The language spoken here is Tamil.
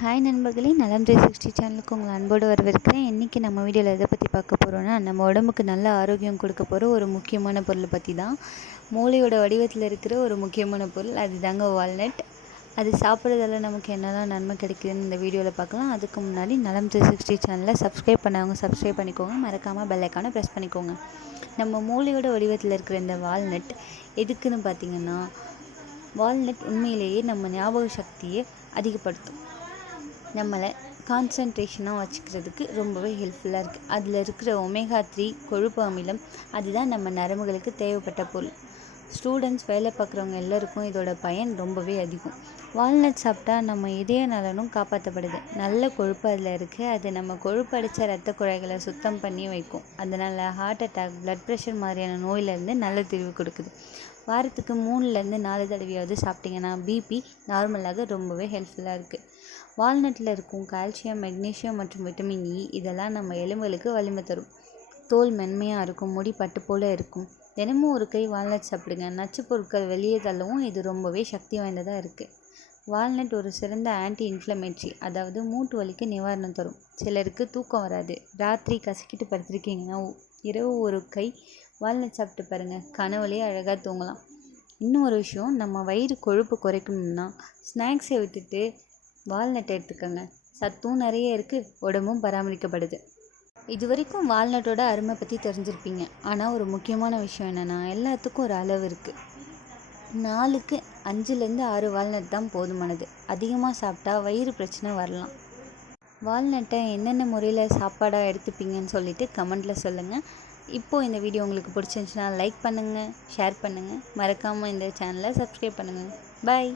ஹாய் நண்பர்களே, நலம் 360 சேனலுக்கு உங்களை அன்போடு வரவேற்கிறேன். இன்றைக்கி நம்ம வீடியோவில் எதை பற்றி பார்க்க போகிறோன்னா, நம்ம உடம்புக்கு நல்ல ஆரோக்கியம் கொடுக்க போகிற ஒரு முக்கியமான பொருளை பற்றி தான். மூளையோட வடிவத்தில் இருக்கிற ஒரு முக்கியமான பொருள் அது தாங்க வால்நட். அது சாப்பிட்றதால நமக்கு என்னெல்லாம் நன்மை கிடைக்குதுன்னு இந்த வீடியோவில் பார்க்கலாம். அதுக்கு முன்னாடி நலம் 360 சேனலை சப்ஸ்கிரைப் பண்ணவங்க சப்ஸ்கிரைப் பண்ணிக்கோங்க. மறக்காமல் பெல் ஐக்கானை ப்ரெஸ் பண்ணிக்கோங்க. நம்ம மூளையோட வடிவத்தில் இருக்கிற இந்த வால்நட் எதுக்குன்னு பார்த்திங்கன்னா, வால்நட் உண்மையிலேயே நம்ம ஞாபக சக்தியை அதிகப்படுத்தும். நம்மளை கான்சன்ட்ரேஷனாக வச்சுக்கிறதுக்கு ரொம்பவே ஹெல்ப்ஃபுல்லாக இருக்குது. அதில் இருக்கிற ஒமேகா 3 கொழுப்பு அமிலம் அதுதான் நம்ம நரம்புகளுக்கு தேவைப்பட்ட பொருள். ஸ்டூடெண்ட்ஸ், வேலை பார்க்குறவங்க எல்லோருக்கும் இதோட பயன் ரொம்பவே அதிகம். வால்நட் சாப்பிட்டா நம்ம இதய நலனும் காப்பாற்றப்படுது. நல்ல கொழுப்பு அதில் இருக்குது. அது நம்ம கொழுப்படைச்ச இரத்த குழாய்களை சுத்தம் பண்ணி வைக்கும். அதனால் ஹார்ட் அட்டாக், பிளட் ப்ரெஷர் மாதிரியான நோயிலேருந்து நல்ல தீர்வு கொடுக்குது. வாரத்துக்கு 3லேருந்து 4 தடவையாவது சாப்பிட்டிங்கன்னா பிபி நார்மலாக ரொம்பவே ஹெல்ப்ஃபுல்லாக இருக்குது. வால்நட்டில் இருக்கும் கால்சியம், மெக்னீஷியம் மற்றும் விட்டமின் இ இதெல்லாம் நம்ம எலும்புகளுக்கு வலிமை தரும். தோல் மென்மையாக இருக்கும், முடி பட்டு போல் இருக்கும். தினமும் ஒரு கை வால்நட் சாப்பிடுங்க. நச்சு பொருட்கள் வெளியே தள்ளவும் இது ரொம்பவே சக்தி வாய்ந்ததாக இருக்குது. வால்நட் ஒரு சிறந்த ஆன்டி இன்ஃப்ளமேட்ரி, அதாவது மூட்டு வலிக்கு நிவாரணம் தரும். சிலருக்கு தூக்கம் வராது, ராத்திரி கசக்கிட்டு படுத்திருக்கீங்கன்னா இரவு ஒரு கை வால்நட் சாப்பிட்டு பாருங்கள், கனவுலேயே அழகாக தூங்கலாம். இன்னும் ஒரு விஷயம், நம்ம வயிறு கொழுப்பு குறைக்கணும்னா ஸ்நாக்ஸை விட்டுட்டு வால்நட் எடுத்துக்கோங்க. சத்தும் நிறைய இருக்குது, உடம்பும் பராமரிக்கப்படுது. இது வரைக்கும் வால்நட்டோட அருமை பற்றி தெரிஞ்சிருப்பீங்க. ஆனால் ஒரு முக்கியமான விஷயம் என்னென்னா, எல்லாத்துக்கும் ஒரு அளவு இருக்குது. நாளுக்கு 5லேருந்து 6 வால்நட் தான் போதுமானது. அதிகமாக சாப்பிட்டா வயிறு பிரச்சனை வரலாம். வால்நட்டை என்னென்ன முறையில் சாப்பாடாக எடுத்துப்பீங்கன்னு சொல்லிவிட்டு கமெண்ட்டில் சொல்லுங்கள். இப்போது இந்த வீடியோ உங்களுக்கு பிடிச்சிருந்துச்சுன்னா லைக் பண்ணுங்கள், ஷேர் பண்ணுங்கள். மறக்காமல் இந்த சேனலை சப்ஸ்கிரைப் பண்ணுங்கள். பாய்.